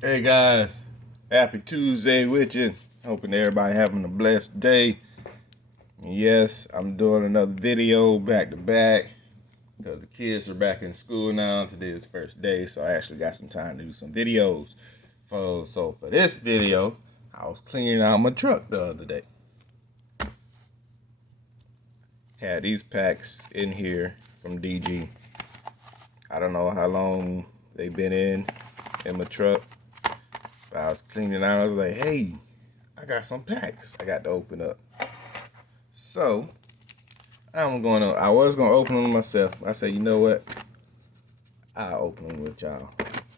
Hey guys, happy Tuesday with you. Hoping everybody having a blessed day. Yes, I'm doing another video back to back because the kids are back in school now. Today is the first day, so I actually got some time to do some videos. So for this video, I was cleaning out my truck the other day. Had these packs in here from DG. I don't know how long they've been in my truck. But I was cleaning out. I was like, hey, I got some packs I got to open up. So I was gonna open them myself. I said, you know what? I'll open them with y'all.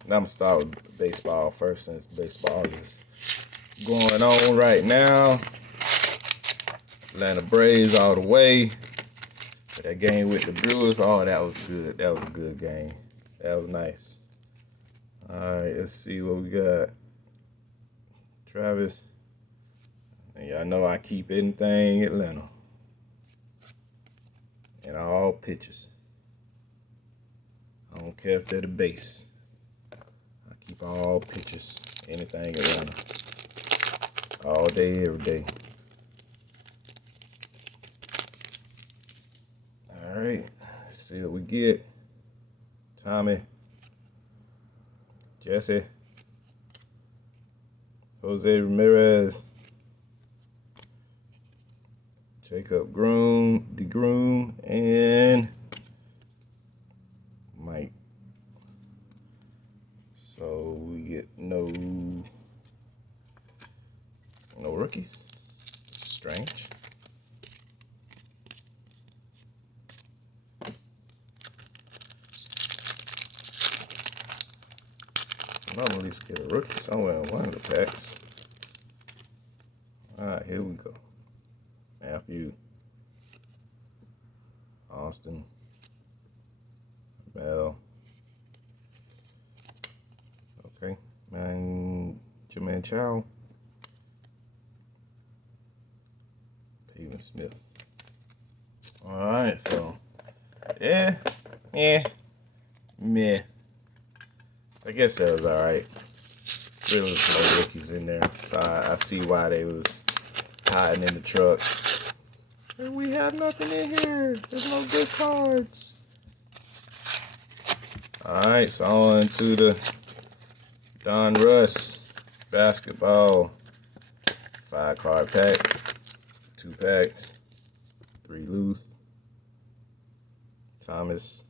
Now I'm gonna start with baseball first, since baseball is going on right now. Atlanta Braves all the way. That game with the Brewers, oh, that was good. That was a good game. That was nice. All right, let's see what we got. Travis. And y'all know I keep anything Atlanta. In all pitches. I don't care if they're the base. I keep all pitches. Anything Atlanta. All day, every day. Alright. Let's see what we get. Tommy. Jesse. Jose Ramirez. Jacob DeGroom, and Mike. So we get no rookies. Strange. I'm at least get a rookie somewhere in one of the packs. Alright, here we go. Matthew, Austin, Mel. Okay, Jermaine Chow, Peyton Smith. All right, so yeah, meh. I guess that was all right. Really, was no rookies in there, so I see why they was hiding in the truck. And we have nothing in here. There's no good cards. Alright, so on to the Don Russ basketball 5-card pack. 2 packs. 3 loose. Thomas.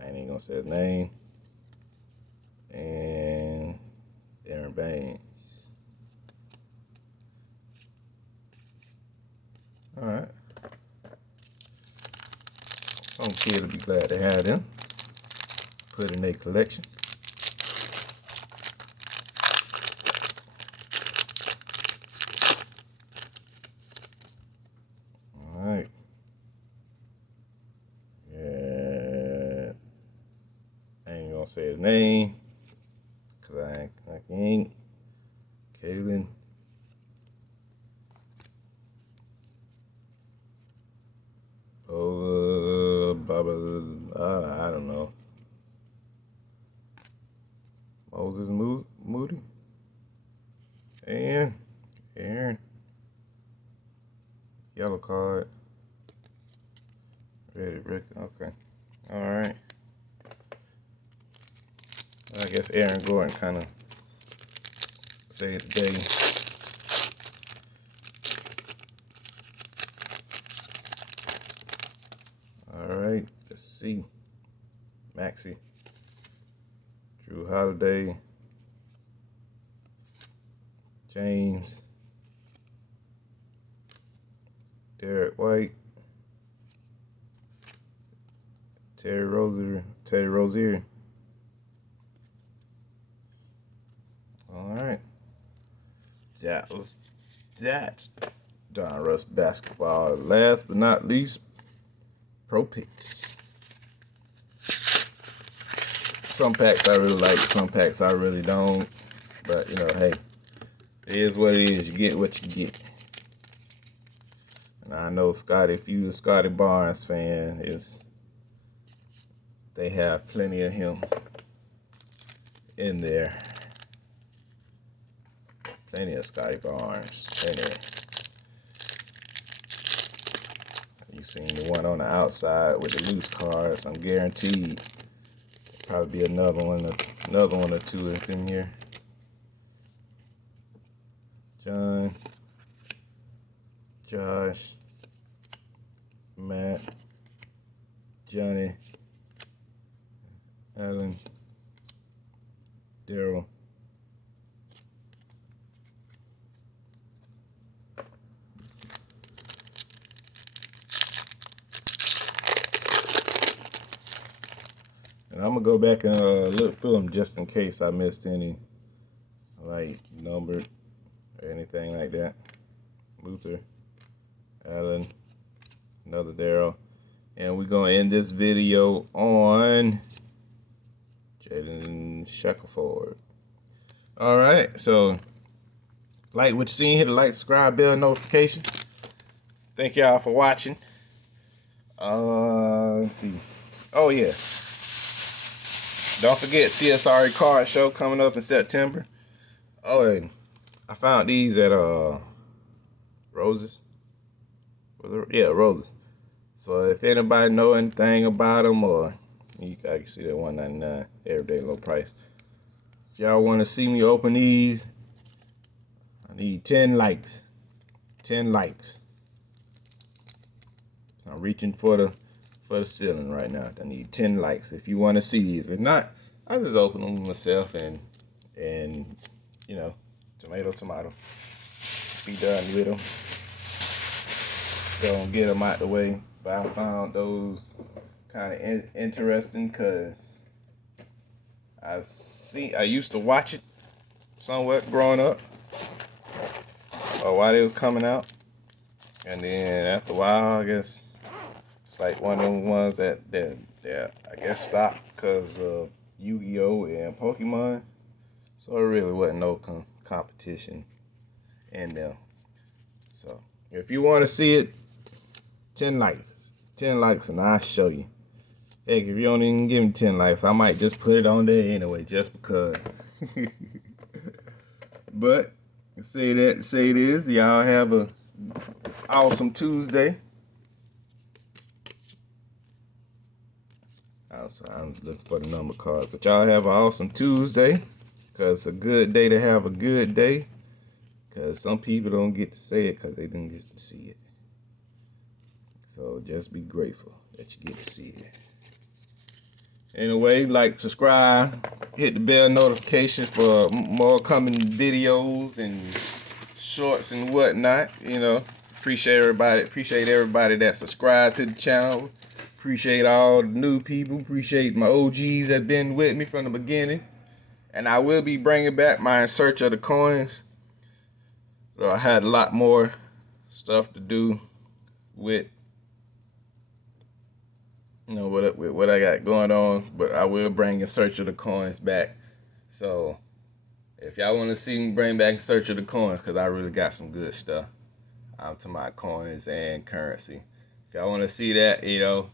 I ain't even gonna say his name. And Aaron Baines. Alright. Some kids will be glad to have them. Put in their collection. Alright. Yeah. I ain't gonna say his name. Cause I can't. Kalen. I don't know. Moses Moody. And Aaron. Yellow card. Ready, Rick. Okay. Alright. I guess Aaron Gordon kind of saved the day. Alright, let's see. Maxie. Drew Holiday. James. Derek White. Terry Rozier. Alright. That's Don Russ basketball. Last but not least, Pro Picks. Some packs I really like, some packs I really don't. But, you know, hey, it is what it is. You get what you get. And I know Scotty, if you a Scotty Barnes fan, they have plenty of him. in there. Plenty of Scotty Barnes. Plenty. You seen the one on the outside with the loose cards. I'm guaranteed probably be another one or two in here. John, Josh, Matt, Johnny, Alan, Daryl. And I'm gonna go back and look through them just in case I missed any, like, numbered or anything like that. Luther, Alan, another Daryl. And we're gonna end this video on Jaden Shackelford. Alright, so like what you seen, hit the like, subscribe, bell notification. Thank y'all for watching. Let's see. Oh yeah. Don't forget CSRA card show coming up in September. Oh, and I found these at Roses. Yeah, Roses. So if anybody know anything about them, or I can see that $1.99 everyday low price. If y'all want to see me open these, I need 10 likes. 10 likes. So I'm reaching for the ceiling right now. I need 10 likes if you want to see these. If not, I just open them myself and you know, tomato. Be done with them. Don't get them out the way. But I found those kind of interesting because I used to watch it somewhat growing up, or while they was coming out, and then after a while, I guess it's like one of them ones that I guess stopped because of Yu-Gi-Oh and Pokemon. So it really wasn't no competition in them. So if you want to see it, 10 likes, and I'll show you. Heck, if you don't even give me 10 likes, I might just put it on there anyway, just because. But say it is. Y'all have a awesome Tuesday. I'm looking for the number cards, but y'all have an awesome Tuesday, because it's a good day to have a good day, because some people don't get to say it because they didn't get to see it. So just be grateful that you get to see it. Anyway, like, subscribe, hit the bell notification for more coming videos and shorts and whatnot. You know, appreciate everybody that subscribed to the channel. Appreciate all the new people. Appreciate my OGs that been with me from the beginning. And I will be bringing back my In Search of the Coins. So I had a lot more stuff to do with, you know, with what I got going on. But I will bring In Search of the Coins back. So if y'all want to see me bring back In Search of the Coins, because I really got some good stuff to my coins and currency. If y'all want to see that, you know,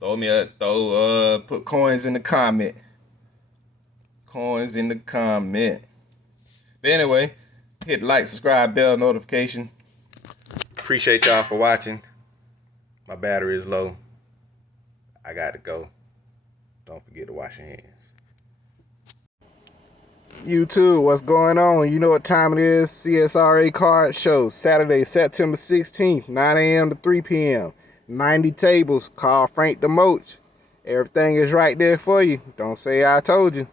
put coins in the comment. Coins in the comment. But anyway, hit like, subscribe, bell notification. Appreciate y'all for watching. My battery is low. I got to go. Don't forget to wash your hands. YouTube, what's going on? You know what time it is. CSRA card show, Saturday, September 16th, 9 a.m. to 3 p.m. 90 tables. Call Frank DeMoach. Everything is right there for you. Don't say I told you.